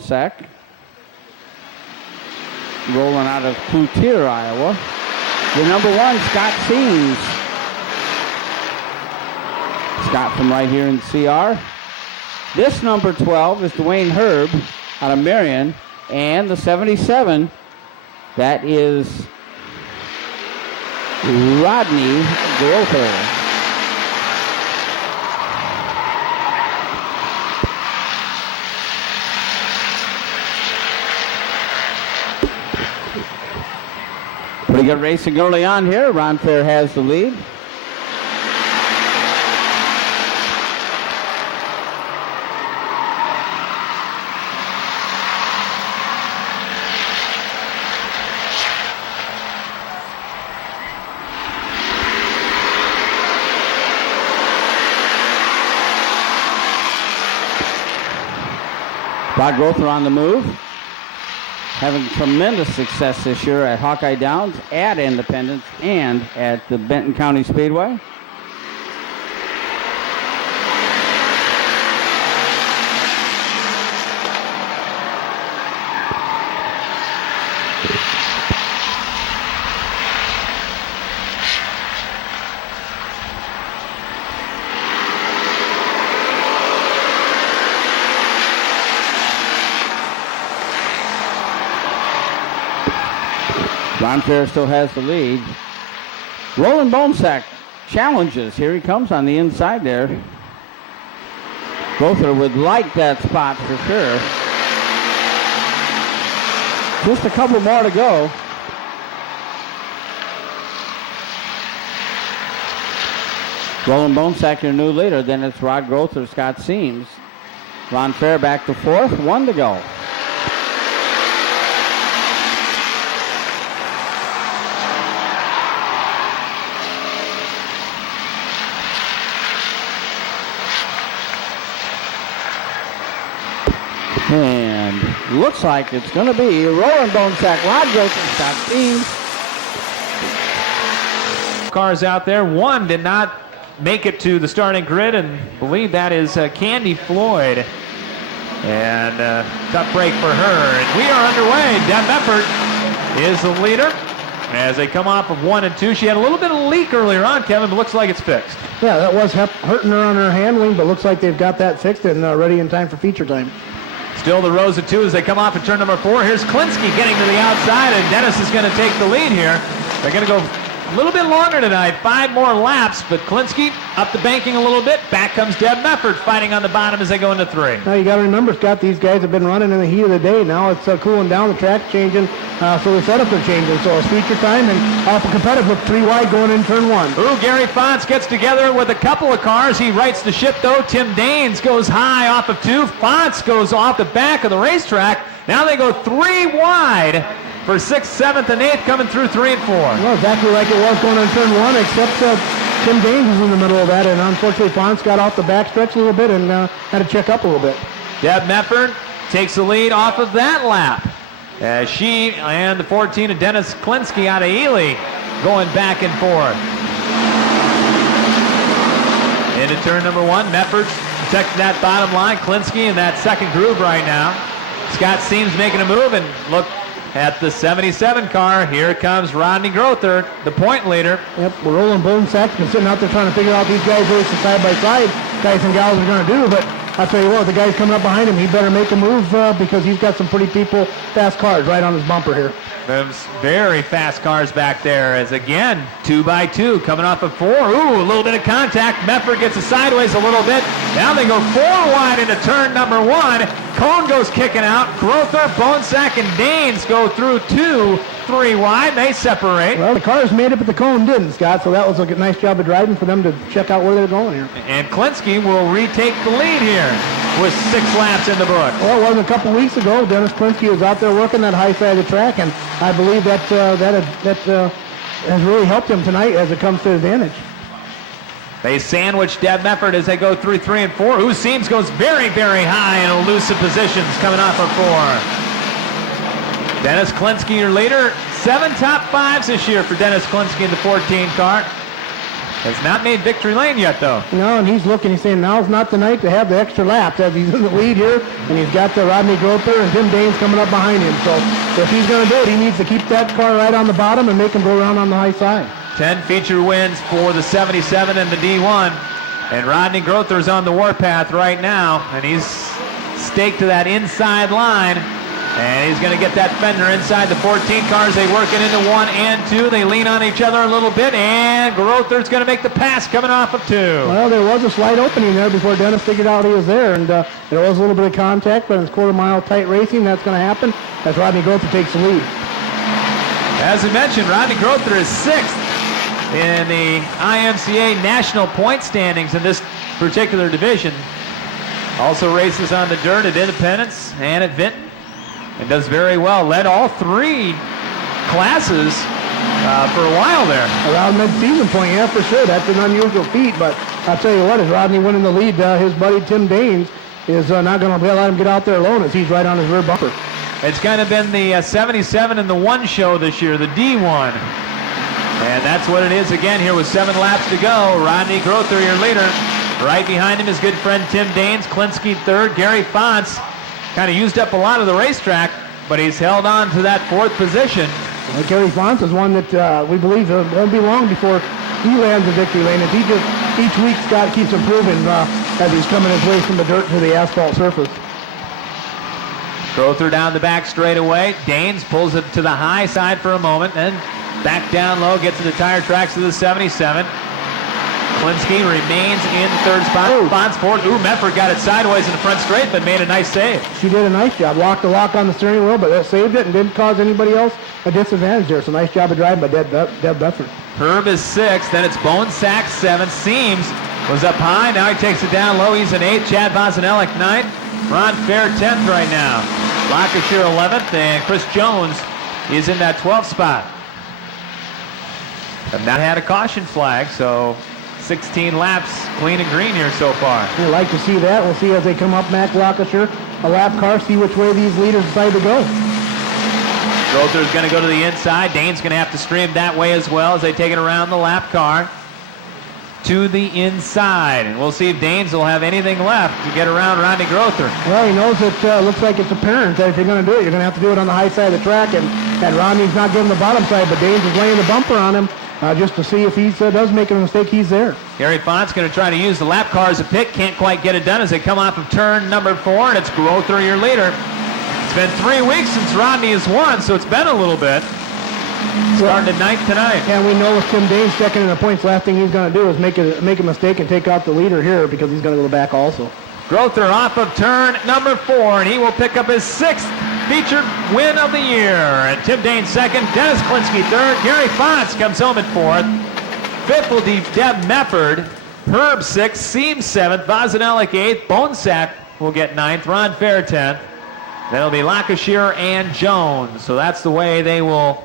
Sack. Rolling out of Cloutier, Iowa. The number 1, Scott Seams. Scott from right here in CR. This number 12 is Dwayne Herb out of Marion. And the 77, that is Rodney Grother. Pretty good racing early on here. Ron Fair has the lead. Rod Grother on the move. Having tremendous success this year at Hawkeye Downs, at Independence, and at the Benton County Speedway. Ron Fair still has the lead. Roland Bonesack challenges. Here he comes on the inside there. Grother would like that spot for sure. Just a couple more to go. Roland Bonesack, your new leader. Then it's Rod Grother, Scott Seams. Ron Fair back to 4th, 1 to go. And looks like it's going to be Roland Bonesack, Rod Grother, Scott Seams. Cars out there. One did not make it to the starting grid, and I believe that is Candy Floyd. And tough break for her. And we are underway. Deb Effort is the leader as they come off of 1 and 2. She had a little bit of leak earlier on, Kevin, but looks like it's fixed. Yeah, that was hurting her on her handling, but looks like they've got that fixed and ready in time for feature time. Still the rows of 2 as they come off at turn number 4. Here's Klinsky getting to the outside, and Dennis is going to take the lead here. They're going to go a little bit longer tonight, 5 more laps, but Klinsky up the banking a little bit. Back comes Deb Mefford fighting on the bottom as they go into 3. Now you got to remember, Scott, these guys have been running in the heat of the day. Now it's cooling down, the track's changing, so the setups are changing. So it's feature time and awful competitive with 3 wide going in turn 1. Ooh, Gary Fonts gets together with a couple of cars. He rights the ship though. Tim Daines goes high off of 2. Fonts goes off the back of the racetrack. Now they go 3 wide. For 6th, 7th, and 8th coming through 3 and 4. Well, exactly like it was going on turn 1, except Tim Daines was in the middle of that, and unfortunately Fonts got off the backstretch a little bit and had to check up a little bit. Deb Mefford takes the lead off of that lap. As she and the 14 of Dennis Klinsky out of Ely going back and forth. Into turn number 1, Mefford protecting that bottom line. Klinsky in that second groove right now. Scott Seams making a move, and look at the 77 car. Here comes Rodney Grother, the point leader. Yep, we're Roland Bonesack been sitting out there trying to figure out these guys racing side by side, guys and gals are going to do, but I'll tell you what, the guy's coming up behind him, he better make a move because he's got some pretty fast cars right on his bumper here. Those very fast cars back there as again, 2 by 2 coming off of 4. Ooh, a little bit of contact. Mefford gets it sideways a little bit. Now they go 4 wide into turn number 1. Cone goes kicking out. Grother, Bonesack, and Daines go through 2, 3 wide. They separate. Well, the cars made it, but the cone didn't, Scott, so that was a nice job of driving for them to check out where they're going here. And Klinsky will retake the lead here with 6 laps in the book. Well, it wasn't a couple weeks ago. Dennis Klinsky was out there working that high side of the track, and I believe that has really helped him tonight as it comes to advantage. They sandwich Deb Mefford as they go through 3 and 4. Ooh, Seams goes very, very high in elusive positions coming off of 4. Dennis Klinsky, your leader. 7 top 5s this year for Dennis Klinsky in the 14 car. Has not made victory lane yet, though. No, and he's looking, he's saying now's not the night to have the extra laps as he's in the lead here, and he's got the Rodney Grother and Tim Daines coming up behind him. So if he's going to do it, he needs to keep that car right on the bottom and make him go around on the high side. 10 feature wins for the 77 and the D1. And Rodney Grother's on the warpath right now, and he's staked to that inside line. And he's going to get that fender inside the 14 cars. They work it into 1 and 2. They lean on each other a little bit, and Grother's going to make the pass coming off of 2. Well, there was a slight opening there before Dennis figured out he was there, and there was a little bit of contact, but in quarter-mile tight racing, that's going to happen as Rodney Grother takes the lead. As we mentioned, Rodney Grother is 6th in the IMCA national point standings in this particular division. Also races on the dirt at Independence and at Vinton. And does very well. Led all 3 classes for a while there. Around mid-season point, yeah, for sure. That's an unusual feat, but I'll tell you what, as Rodney winning the lead, his buddy Tim Daines is not going to let him get out there alone as he's right on his rear bumper. It's kind of been the 77 and the 1 show this year, the D1. And that's what it is again here with 7 laps to go. Rodney Grother, your leader. Right behind him is good friend Tim Daines, Klinsky 3rd, Gary Fonts. Kind of used up a lot of the racetrack, but he's held on to that 4th position. Well, Gary Fonts is one that we believe won't be long before he lands the victory lane. As he just each week Scott keeps improving as he's coming his way from the dirt to the asphalt surface. Grother down the back straightaway. Daines pulls it to the high side for a moment, then back down low, gets to the tire tracks of the 77. Klinsky remains in 3rd spot. Fonts 4th. Ooh, Mefford got it sideways in the front straight, but made a nice save. She did a nice job. Locked the lock on the steering wheel, but that saved it and didn't cause anybody else a disadvantage there. So nice job of driving by Deb Mefford. Herb is 6th. Then it's Bonesack 7th. Seams was up high. Now he takes it down low. He's an 8th. Chad Bosanellik 9th. Ron Fair 10th right now. Lancashire 11th. And Chris Jones is in that 12th spot. Have not had a caution flag, so 16 laps clean and green here so far. We'd like to see that. We'll see as they come up Mac Lancashire, a lap car, see which way these leaders decide to go. Grother's going to go to the inside. Daines going to have to stream that way as well as they take it around the lap car to the inside. And we'll see if Daines will have anything left to get around Rodney Grother. Well, he knows it looks like it's apparent that if you're going to do it, you're going to have to do it on the high side of the track. And Rodney's not getting the bottom side, but Daines is laying the bumper on him. Just to see if he does make a mistake, he's there. Gary Font's going to try to use the lap car as a pick. Can't quite get it done as they come off of turn number 4, and it's Grother, your leader. It's been 3 weeks since Rodney has won, so it's been a little bit. Starting at 9th tonight. And we know with Tim Daines second in the points, last thing he's going to do is make a mistake and take out the leader here because he's going to go back also. Grother off of turn number 4, and he will pick up his 6th featured win of the year. And Tim Daines 2nd, Dennis Klinsky 3rd, Gary Fonts comes home at 4th. 5th will be Deb Mefford, Herb 6th, Seams 7th, Bosanellik 8th, Bonesack will get 9th, Ron Fair 10th. Then it'll be Lancashire and Jones. So that's the way they will